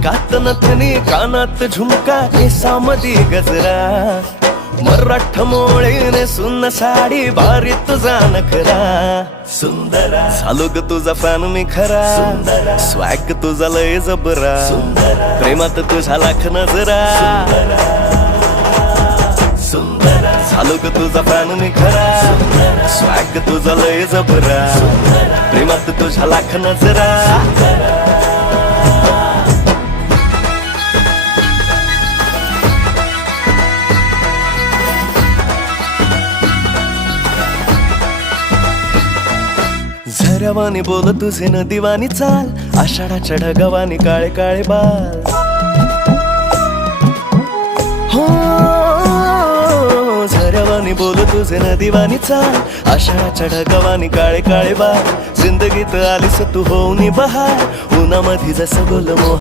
नाकात नथनी कानात झुमका केसामधी गजरा मराठ मोळीने सुन्न साडी भारी तुझा नखरा सुंदरा झालो ग तुझा फॅन मी खरा स्वॅग तुझा लय जबरा प्रेमात तुझा लाख नजरा झालो ग तुझा फॅन मी खरा स्वॅग तुझा लय जबरा प्रेमात तुझा लाख नजरा झऱ्यावानी बोल तुझे नदीवानी चाल आषाढाच्या ढगावानी काळे काळे बाल हो झऱ्यावानी बोल तुझे नदीवानी चाल आषाढाच्या ढगावानी काळे काळे बाल जिंदगीत आलीस तू होऊनी बहार उन्हामध्ये जसं बोल मोह